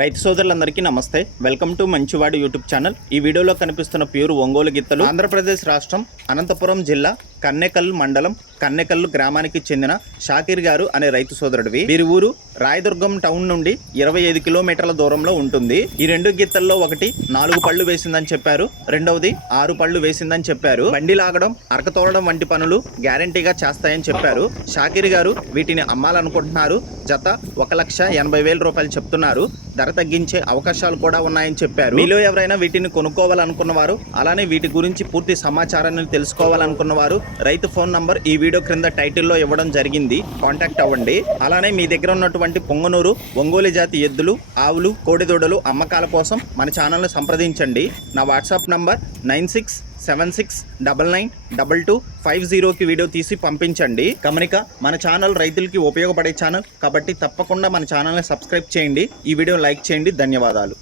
రైతు సోదరులందరికీ నమస్తే. Welcome to Manchivadu YouTube channel. ఈ వీడియోలో కనిపిస్తున్న ప్యూర్ ఒంగోలు గిత్తలు ఆంధ్రప్రదేశ్ రాష్ట్రం అనంతపురం జిల్లా కన్నెకల్ మండలం కన్నెకల్లు గ్రామానికి చెందిన షాకిర్ గారు అనే రైతు సోదరుడివి. వీరి ఊరు రాయదుర్గం టౌన్ నుండి ఇరవై ఐదు కిలోమీటర్ల దూరంలో ఉంటుంది. ఈ రెండు గీతల్లో ఒకటి నాలుగు పళ్ళు వేసిందని చెప్పారు. రెండవది ఆరు పళ్ళు వేసిందని చెప్పారు. బండి లాగడం అరకతోడడం వంటి పనులు గ్యారంటీగా చేస్తాయని చెప్పారు. షాకిర్ గారు వీటిని అమ్మాలనుకుంటున్నారు. జత ఒక లక్ష ఎనభై వేల రూపాయలు చెప్తున్నారు. ధర తగ్గించే అవకాశాలు కూడా ఉన్నాయని చెప్పారు. మీలో ఎవరైనా వీటిని కొనుక్కోవాలనుకున్నవారు అలానే వీటి గురించి పూర్తి సమాచారాన్ని తెలుసుకోవాలనుకున్నవారు రైతు ఫోన్ నంబర్ ఈ వీడియో క్రింద టైటిల్లో ఇవ్వడం జరిగింది. కాంటాక్ట్ అవ్వండి. అలానే మీ దగ్గర ఉన్నటువంటి పొంగనూరు ఒంగోలు జాతి ఎద్దులు ఆవులు కోడిదూడలు అమ్మకాల కోసం మన ఛానల్ను సంప్రదించండి. నా WhatsApp number nine six seven six double nine double two five జీరోకి వీడియో తీసి పంపించండి. గమనిక మన ఛానల్ రైతులకి ఉపయోగపడే ఛానల్ కాబట్టి తప్పకుండా మన ఛానల్ని సబ్స్క్రైబ్ చేయండి. ఈ వీడియో లైక్ చేయండి. ధన్యవాదాలు.